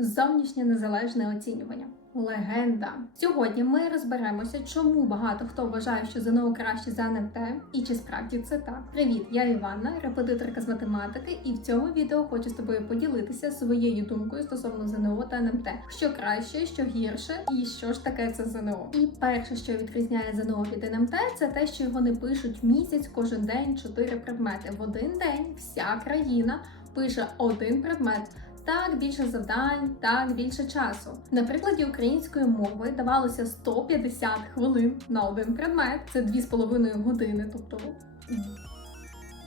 Зовнішнє незалежне оцінювання. Легенда. Сьогодні ми розберемося, чому багато хто вважає, що ЗНО краще за НМТ, і чи справді це так. Привіт, я Іванна, репетиторка з математики, і в цьому відео хочу з тобою поділитися своєю думкою стосовно ЗНО та НМТ. Що краще, що гірше, і що ж таке це ЗНО. І перше, що відрізняє ЗНО від НМТ, це те, що його не пишуть місяць, кожен день, чотири предмети. В один день вся країна пише один предмет. Так, більше завдань, так більше часу. На прикладі української мови давалося 150 хвилин на один предмет. Це 2,5 години, тобто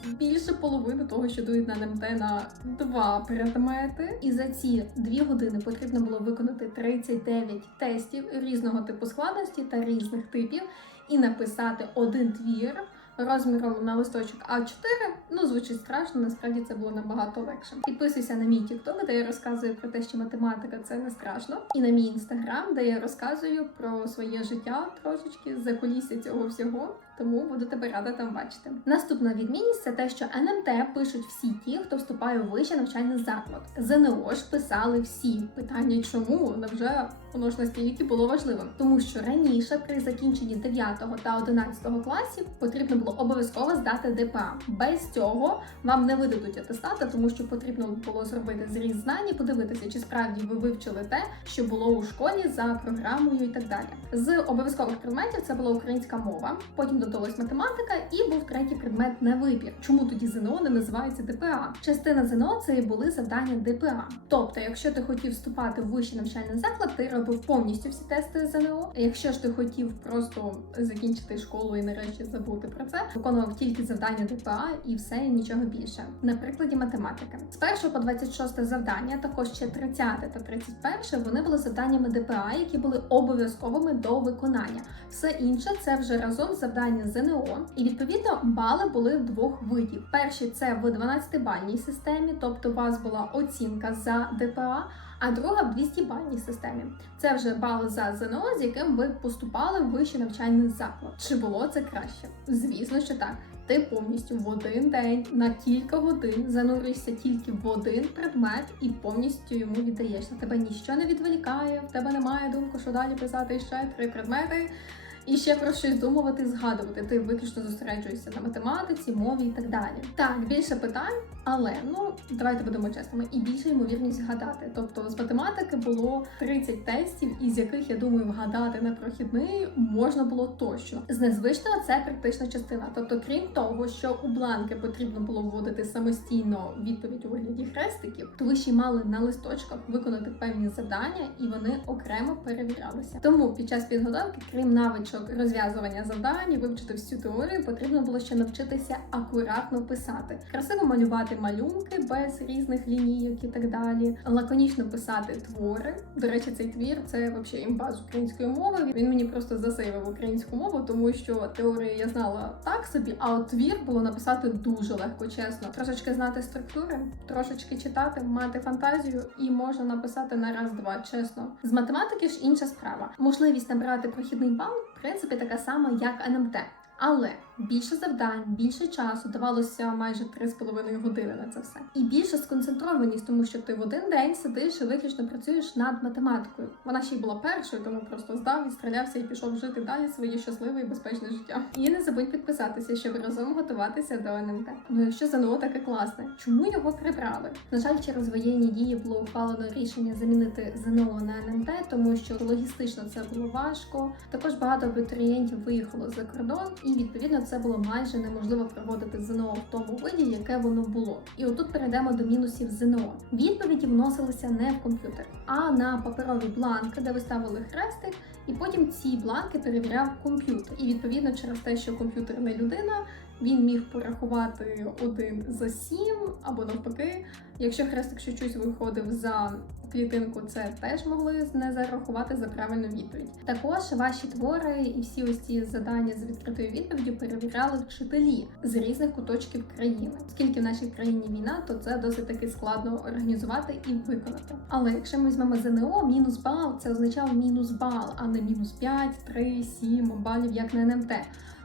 більше половини того, що дають на НМТ на два предмети. І за ці дві години потрібно було виконати 39 тестів різного типу складності та різних типів, і написати один твір. Розміром на листочок А4, ну звучить страшно, насправді це було набагато легше. Підписуйся на мій TikTok, де я розказую про те, що математика це не страшно, і на мій інстаграм, де я розказую про своє життя трошечки за кулісся цього всього. Тому буду тебе рада там бачити. Наступна відмінність це те, що НМТ пишуть всі ті, хто вступає у вищий навчальний заклад. ЗНО ж писали всі. Питання чому невже воно ж настільки було важливим? Тому що раніше при закінченні 9 та 11 класів потрібно було обов'язково здати ДПА. Без цього вам не видадуть атестата, тому що потрібно було зробити зріз знань і подивитися, чи справді ви вивчили те, що було у школі за програмою і так далі. З обов'язкових предметів це була українська мова, потім додалась математика і був третій предмет на вибір. Чому тоді ЗНО не називається ДПА? Частина ЗНО це і були завдання ДПА. Тобто, якщо ти хотів вступати в вищий навчальний заклад, ти робив повністю всі тести ЗНО. Якщо ж ти хотів просто закінчити школу і нарешті забути про це, виконував тільки завдання ДПА і все і нічого більше. На прикладі математики з 1 по 26 завдання, також ще 30 та 31, вони були завданнями ДПА, які були обов'язковими до виконання. Все інше це вже разом з завдання ЗНО, і відповідно бали були двох видів. Перший це в 12-бальній системі, тобто у вас була оцінка за ДПА. А друга в 200-бальній системі. Це вже бал за ЗНО, з яким ви поступали в вищий навчальний заклад. Чи було це краще? Звісно, що так. Ти повністю в один день на кілька годин занурюєшся тільки в один предмет і повністю йому віддаєшся. Тебе ніщо не відволікає, в тебе немає думки, що далі писати ще три предмети. І ще про щось думувати, згадувати. Ти виключно зосереджуєшся на математиці, мові і так далі. Так, більше питань, але ну давайте будемо чесними, і більша ймовірність вгадати. Тобто з математики було 30 тестів, із яких я думаю, вгадати на прохідний можна було точно. З незвичного це практична частина. Тобто, крім того, що у бланки потрібно було вводити самостійно відповідь у вигляді хрестиків, то ви ще й мали на листочках виконати певні завдання, і вони окремо перевірялися. Тому під час підготовки, крім навичок розв'язування завдань, вивчити всю теорію, потрібно було ще навчитися акуратно писати, красиво малювати малюнки без різних лінійок і так далі, лаконічно писати твори. До речі, цей твір це взагалі імба з української мови. Він мені просто засейвив українську мову, тому що теорію я знала так собі, а от твір було написати дуже легко, чесно. Трошечки знати структури, трошечки читати, мати фантазію, і можна написати на раз-два, чесно. З математики ж інша справа. Можливість набрати прохідний бал, принципі, така сама, як НМТ. Але більше завдань, більше часу давалося майже 3,5 години на це все. І більше сконцентрованість, тому що ти в один день сидиш і виключно працюєш над математикою. Вона ще й була першою, тому просто здав, відстрілявся і пішов жити далі своє щасливе і безпечне життя. І не забудь підписатися, щоб разом готуватися до НМТ. Ну якщо ЗНО таке класне, чому його прибрали? На жаль, через воєнні дії було ухвалено рішення замінити ЗНО на НМТ, тому що логістично це було важко. Також багато абітурієнтів виїхало за кордон, і відповідно це було майже неможливо проводити ЗНО в тому виді, яке воно було. І отут перейдемо до мінусів ЗНО. Відповіді вносилися не в комп'ютер, а на паперові бланки, де ви ставили хрестик. І потім ці бланки перевіряв комп'ютер. І відповідно через те, що комп'ютер не людина, він міг порахувати один за сім або навпаки. Якщо хрестик щось виходив за клітинку, це теж могли не зарахувати за правильну відповідь. Також ваші твори і всі ось ці завдання з відкритою відповіддю перевіряли вчителі з різних куточків країни. Оскільки в нашій країні війна, то це досить таки складно організувати і виконати. Але якщо ми візьмемо ЗНО, мінус бал це означав мінус бал, а не мінус 5, 3, 7 балів, як на НМТ.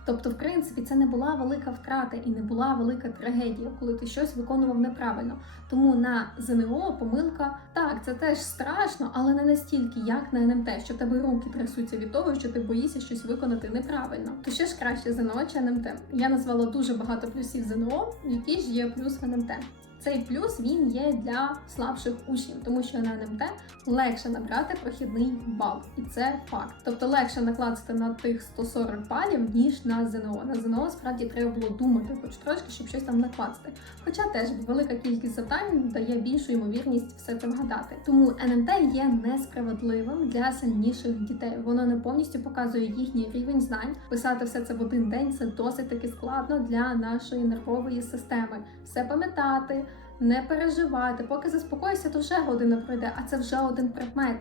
Тобто, в принципі, це не була велика втрата і не була велика трагедія, коли ти щось виконував неправильно. Тому на ЗНО помилка так, це теж страшно, але не настільки, як на НМТ, що тебе руки трясуться від того, що ти боїшся щось виконати неправильно. То ще ж краще ЗНО чи НМТ? Я назвала дуже багато плюсів ЗНО, які ж є плюс в НМТ. Цей плюс він є для слабших учнів, тому що на НМТ легше набрати прохідний бал, і це факт. Тобто легше накласти на тих 140 балів, ніж на ЗНО. На ЗНО справді треба було думати, хоч трошки, щоб щось там накласти. Хоча теж велика кількість завдань дає більшу ймовірність все це вгадати. Тому НМТ є несправедливим для сильніших дітей. Воно не повністю показує їхній рівень знань. Писати все це в один день це досить таки складно для нашої нервової системи. Все пам'ятати, не переживати. Поки заспокоїшся, то вже година пройде, а це вже один предмет.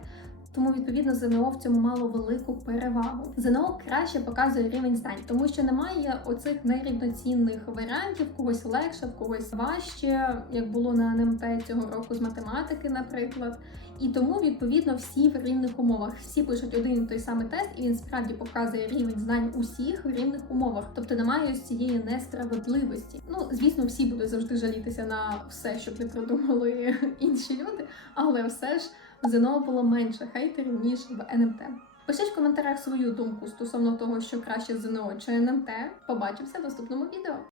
Тому відповідно ЗНО в цьому мало велику перевагу. ЗНО краще показує рівень знань, тому що немає оцих нерівноцінних варіантів, когось легше, в когось важче, як було на НМТ цього року з математики, наприклад. І тому відповідно всі в рівних умовах. Всі пишуть один і той самий тест, і він справді показує рівень знань усіх в рівних умовах. Тобто немає ось цієї несправедливості. Ну звісно, всі будуть завжди жалітися на все, щоб не придумали інші люди, але все ж ЗНО було менше хейтерів ніж в НМТ. Пишіть в коментарях свою думку стосовно того, що краще ЗНО чи НМТ. Побачимося в наступному відео.